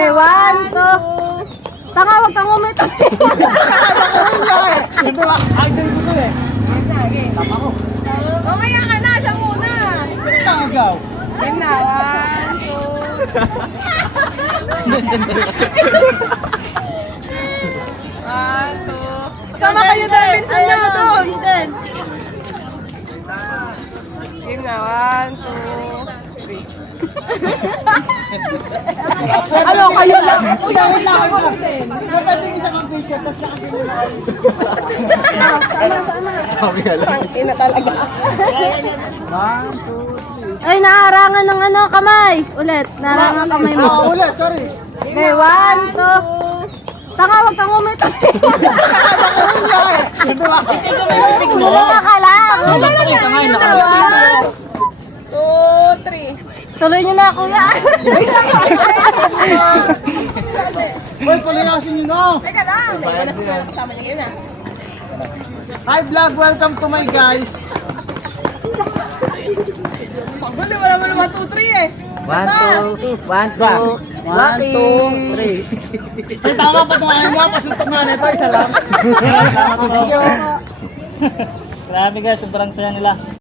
Okay, 1, 2. Tanga, wag kang umito. Ito ba? Idol ko to eh. Tama ko. Mamaya ka na, siya muna. Tagaw. Yan na, 1, 2. 1, 2. Sama kayo doon, minsan na doon. Game na, 1, 2, 3. Ano kayo lang? Wala. Napagdating isa kang t-shirt, tapos nakagin na. Ina talaga. 1, 2, 3. Ay, naarangan ng ano, kamay. Ulit, naarangan kamay mo. Ulit, sorry. Okay, 1, 2. Tanga, wag kang umito. Ito ba? Wala ka lang. Sasantukin ka ngayon, nakalimutan. 2, 3. Tuloy niyo na, kuya. Uy, palinasin nyo no. Teka lang. Wala si mga kasama niya ngayon, ah. Hi vlog, welcome to my guys. Pagbali, wala mo naman 2, 3 eh. 1, 2, 1, 2, 1, 2, 3. Ay, tama pa itong ayaw mo, pasuntok nga nito, isa lang. Thank you. Grabe guys, sobrang saya nila.